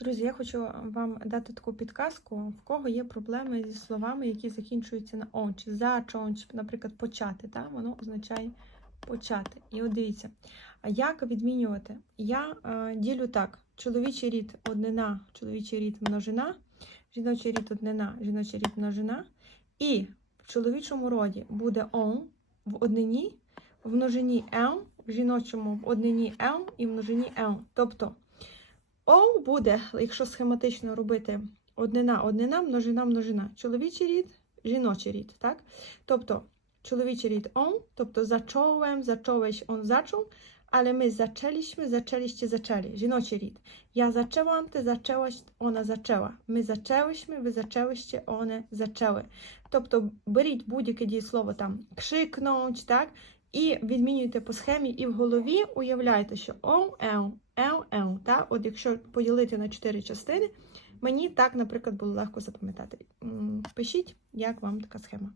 Друзі, я хочу вам дати таку підказку, в кого є проблеми зі словами, які закінчуються на он, чи за, чон, наприклад, почати. Та? Воно означає почати. І от дивіться, як відмінювати? Я е, ділю так: чоловічий рід однина, чоловічий рід множина, жіночий рід однина, жіночий рід множина. І в чоловічому роді буде он в однині, в множині ем, в жіночому в однині ем і в множині ем. Тобто О буде, якщо схематично робити однина, однина, множина, множина. Чоловічий рід, жіночий рід, так? Тобто чоловічий rід on, тобто zacząłem, zacząłeś, on zaczął, ale my zaczęliśmy, zaczęliście, zaczęli. Жіночий рід. Я zaczęłam, ty zaczęłaś, ona zaczęła. Ми zaczęłyśmy, ви zaczęłyście, one zaczęły. Тобто беріть будь-яке дієслово там кшикнуть, так? І відмінюйте по схемі, і в голові уявляйте, що он, ел, ел, ел. От якщо поділити на чотири частини, мені так, наприклад, було легко запам'ятати. Пишіть, як вам така схема.